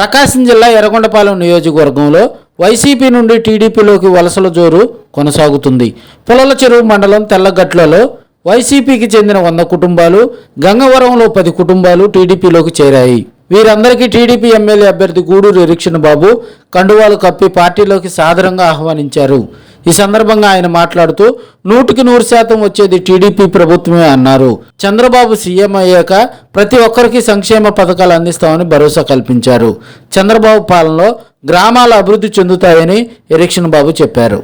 ప్రకాశం జిల్లా ఎర్రగొండపాలెం నియోజకవర్గంలో వైసీపీ నుండి టీడీపీలోకి వలసల జోరు కొనసాగుతుంది. పుల్లల చెరువు మండలం తెల్లగట్లలో వైసీపీకి చెందిన 100 కుటుంబాలు, గంగవరంలో 10 కుటుంబాలు టీడీపీలోకి చేరాయి. వీరందరికీ టీడీపీ ఎమ్మెల్యే అభ్యర్థి గూడూరు ఎరిక్షన్ బాబు కండువాలు కప్పి పార్టీలోకి సాదరంగా ఆహ్వానించారు. ఈ సందర్భంగా ఆయన మాట్లాడుతూ 100% వచ్చేది టీడీపీ ప్రభుత్వమే అన్నారు. చంద్రబాబు సీఎం అయ్యాక ప్రతి ఒక్కరికి సంక్షేమ పథకాలు అందిస్తామని భరోసా కల్పించారు. చంద్రబాబు పాలనలో గ్రామాల అభివృద్ధి చెందుతాయని ఎరిక్షన్ బాబు చెప్పారు.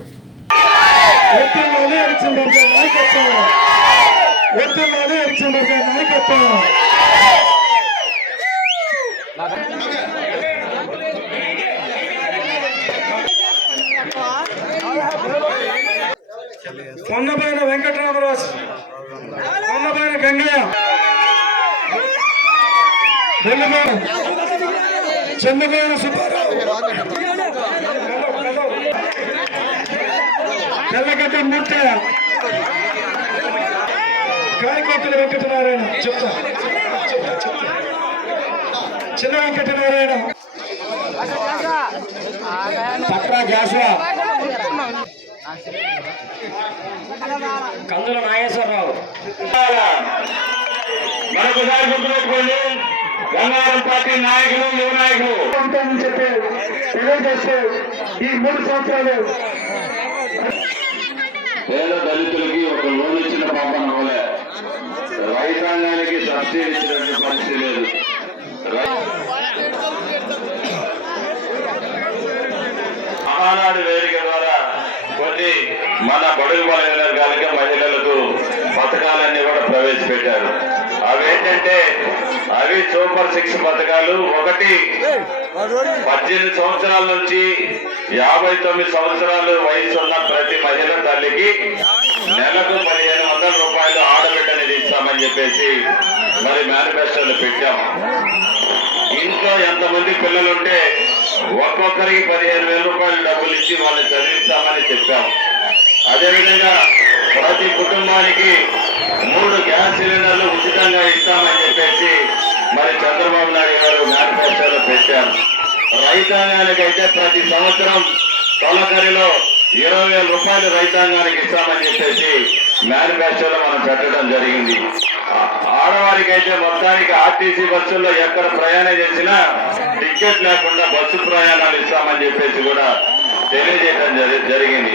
కొండపైన వెంకటరామరాజు, కొండపైన గంగయ్య, చంద్రబాబు సుబ్బారావు, తెల్లగడ్డ మూర్తయ్య, కాయకొత్తుల వెంకటనారాయణ, చెప్తా చిన్న వెంకటనారాయణ, తట్రా గ్యాస్, కందుల నాగేశ్వరరావు. మరొకసారి గుర్తుపెట్టుకోండి, గంగారం పార్టీ నాయకులు, యువ నాయకులు చెప్పి తెలియజేస్తే ఈ 3 సంవత్సరాలు పేద దళితులకి ఒక లోన్ ఇచ్చిన పాపన పోలే, రైతాంగానికి సబ్సిడీ ఇచ్చినటువంటి పరిస్థితి లేదు. మహానాడు వేదిక ద్వారా కొన్ని మన బడుగు బలహీన వర్గాలకి మహిళలకు పథకాలన్నీ కూడా ప్రవేశపెట్టారు. అవేంటంటే అవి సూపర్ 6 పథకాలు. ఒకటి 18 సంవత్సరాల నుంచి 59 సంవత్సరాలు వయసు ఉన్న ప్రతి మహిళ తల్లికి నెలకు 1500 రూపాయలు ఆడబిడ్డని ఇస్తామని చెప్పేసి మరి మేనిఫెస్టోలో పెట్టాం. ఇంట్లో ఎంతమంది పిల్లలుంటే ఒక్కొక్కరికి 15,000 రూపాయలు డబ్బులు ఇచ్చి వాళ్ళని చదివిస్తామని చెప్పాం. అదేవిధంగా ప్రతి కుటుంబానికి 3 గ్యాస్ సిలిండర్లు ఉచితంగా ఇస్తామని చెప్పేసి మరి చంద్రబాబు నాయుడు గారు మేనిఫెస్టోలో పెట్టారు. రైతాంగానికి అయితే ప్రతి సంవత్సరం తొలకరిలో 20,000 రూపాయలు రైతాంగానికి ఇస్తామని చెప్పేసి మేనిఫెస్టోలో మనం పెట్టడం జరిగింది. ఆడవారికి అయితే మొత్తానికి ఆర్టీసీ బస్సుల్లో ఎక్కడ ప్రయాణం చేసినా టికెట్ లేకుండా బస్సు ప్రయాణాలు ఇస్తామని చెప్పేసి కూడా తెలియజేయడం జరిగింది.